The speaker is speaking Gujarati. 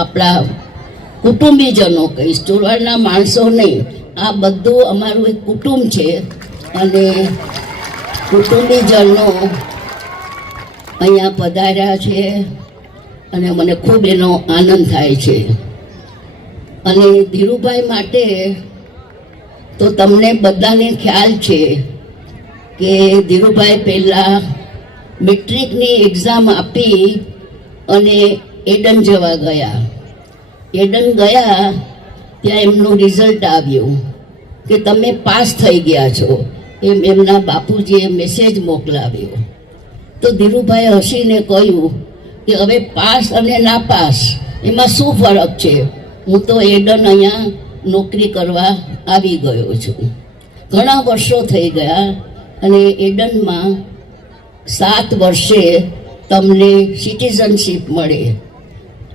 આપણા કુટુંબીજનો કહીશ, ચોરવાડના માણસો નહીં, આ બધું અમારું એક કુટુંબ છે અને કુટુંબીજનો અહીંયા પધાર્યા છે અને મને ખૂબ એનો આનંદ થાય છે. અને ધીરુભાઈ માટે તો તમને બધાને ખ્યાલ છે કે ધીરુભાઈ પહેલાં મેટ્રિકની એક્ઝામ આપી અને એડન જવા ગયા. એડન ગયા ત્યાં એમનું રિઝલ્ટ આવ્યું કે તમે પાસ થઈ ગયા છો એમ એમના બાપુજીએ મેસેજ મોકલાવ્યો. તો ધીરુભાઈ હસીને કહ્યું કે હવે પાસ અને નાપાસ એમાં શું ફરક છે, હું તો એડન અહીંયા નોકરી કરવા આવી ગયો છું. ઘણા વર્ષો થઈ ગયા અને એડનમાં 7 વર્ષે તમને સિટીઝનશીપ મળે.